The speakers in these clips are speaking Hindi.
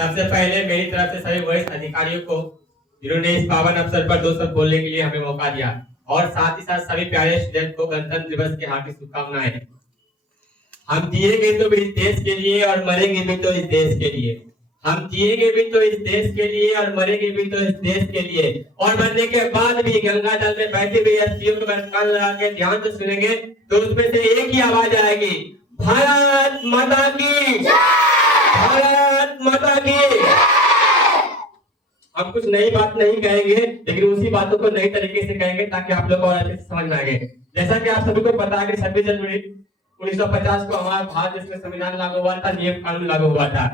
सबसे पहले मेरी तरफ से सभी वरिष्ठ अधिकारियों को जिन्होंने इस पावन अवसर पर 2 शब्द बोलने के लिए हमें मौका दिया, और साथ ही साथ सभी प्यारे स्टूडेंट को गणतंत्र दिवस की हार्दिक शुभकामनाएं। हम जिएंगे तो इस देश के लिए और मरेंगे भी तो इस देश के लिए। हम जिएंगे भी तो इस देश के लिए और मरेंगे भी तो इस देश के लिए। और मरने के बाद भी गंगा जल में बैठे हुए अस्थियों को कान लगा के ध्यान से सुनेंगे तो उसमें से एक ही आवाज आएगी, भारत माता की जय, भारत माता की जय। हम कुछ नई बात नहीं कहेंगे, लेकिन उसी बातों को नई तरीके से कहेंगे ताकि आप लोग और अच्छे से समझ में आए। जैसा कि आप सभी को पता है कि 26 जनवरी 1950 को हमारा भारत देश में संविधान लागू हुआ था, नियम कानून लागू हुआ था।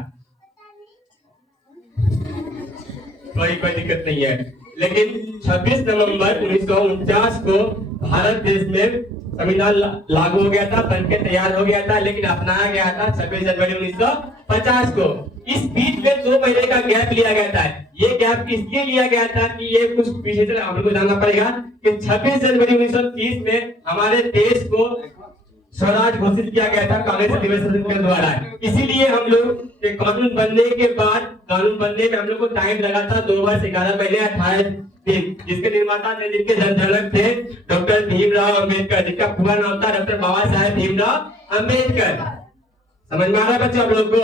कोई दिक्कत नहीं है, लेकिन 26 नवंबर 1949 को भारत देश में संविधान लागू हो गया था, बनके तैयार हो गया था, लेकिन अपनाया गया था 26 जनवरी 1950 को। इस बीच में 2 महीने का गैप लिया गया था। ये गैप इसलिए लिया गया था कि ये कुछ पीछे से हमको जानना पड़ेगा कि 26 जनवरी 1930 में हमारे देश को स्वराज घोषित किया गया था कांग्रेस अधिवेशन के द्वारा। इसीलिए हम लोग कानून बनने के बाद, कानून बनने में हम लोग को टाइम लगा था 2 वर्ष 11 महीने 18 दिन, जिसके निर्माता थे, जिनके जनक थे डॉक्टर भीमराव अंबेडकर, जिसका पूरा नाम था डॉक्टर बाबा साहेब भीमराव अंबेडकर। समझ में आ रहा है बच्चों आप लोग को?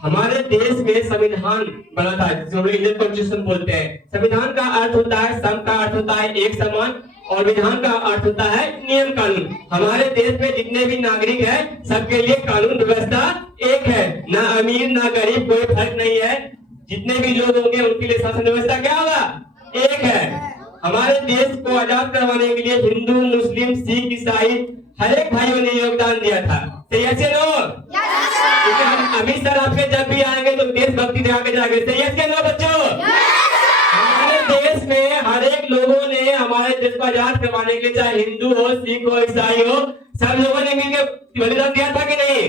हमारे देश में संविधान बना था, जिसे हम लोग इंडियन कॉन्स्टिट्यूशन बोलते हैं। संविधान का अर्थ होता है, सम का अर्थ होता है एक समान, और विधान का अर्थ होता है नियम कानून। हमारे देश में जितने भी नागरिक हैं, सबके लिए कानून व्यवस्था एक है, ना अमीर ना गरीब, कोई फर्क नहीं है। जितने भी लोग होंगे उनके लिए शासन व्यवस्था क्या होगा? एक है। हमारे देश को आजाद करवाने के लिए हिंदू, मुस्लिम, सिख, ईसाई हर एक भाइयों ने योगदान दिया था। सही है कि नो? हम अमित सर आपके जब भी आएंगे तो देशभक्ति दिखा के जाएंगे। सही है कि नो बच्चों? हमारे देश में हर एक लोगों ने हमारे देश को आजाद करवाने के लिए, चाहे हिंदू हो, सिख हो, ईसाई हो, सब लोगों ने मिलकर बलिदान दिया था कि नहीं?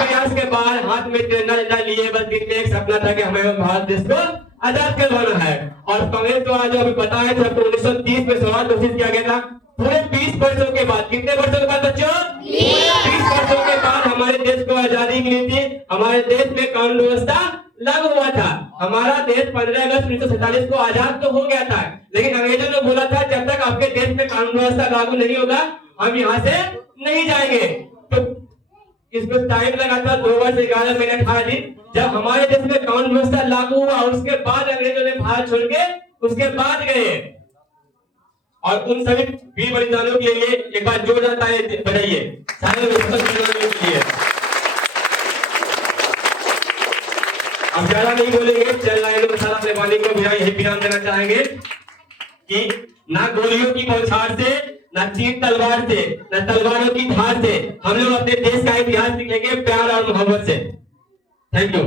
प्रयास के बाद हाथ में तिरंगा झंडा लिए बस दिल में एक सपना था कि हमें भारत देश को आजाद करवाना है। और कांग्रेस द्वारा जो अभी बताया था 1930 में स्वराज घोषित किया गया था। पूरे 20 वर्षों के बाद, कितने वर्षों के बाद बच्चों? 20 वर्षों के बाद हमारे देश को आजादी मिली थी। हमारे देश में कानून व्यवस्था लागू हुआ था। हमारा देश 15 अगस्त 1947 को आजाद तो हो गया था, लेकिन अंग्रेजों ने बोला था जब तक आपके देश में कानून व्यवस्था लागू नहीं होगा हम यहाँ से नहीं जाएंगे। तो इसमें टाइम लगा था 2 वर्ष 11 महीने 18 दिन। जब हमारे देश में कानून व्यवस्था लागू हुआ, उसके बाद अंग्रेजों ने भारत छोड़ के उसके बाद गए। और उन सभी वीर बलिदानों के लिए एक बार जोर जाता है बजाइए सारे। हम ज्यादा नहीं बोलेंगे, चल रहे लोग सारा अपने वाणी को यही विराम देना चाहेंगे कि ना गोलियों की बौछार से, ना तीर तलवार से, ना तलवारों की धार से हम लोग अपने देश का इतिहास लिखेंगे प्यार और मोहब्बत से। Thank you.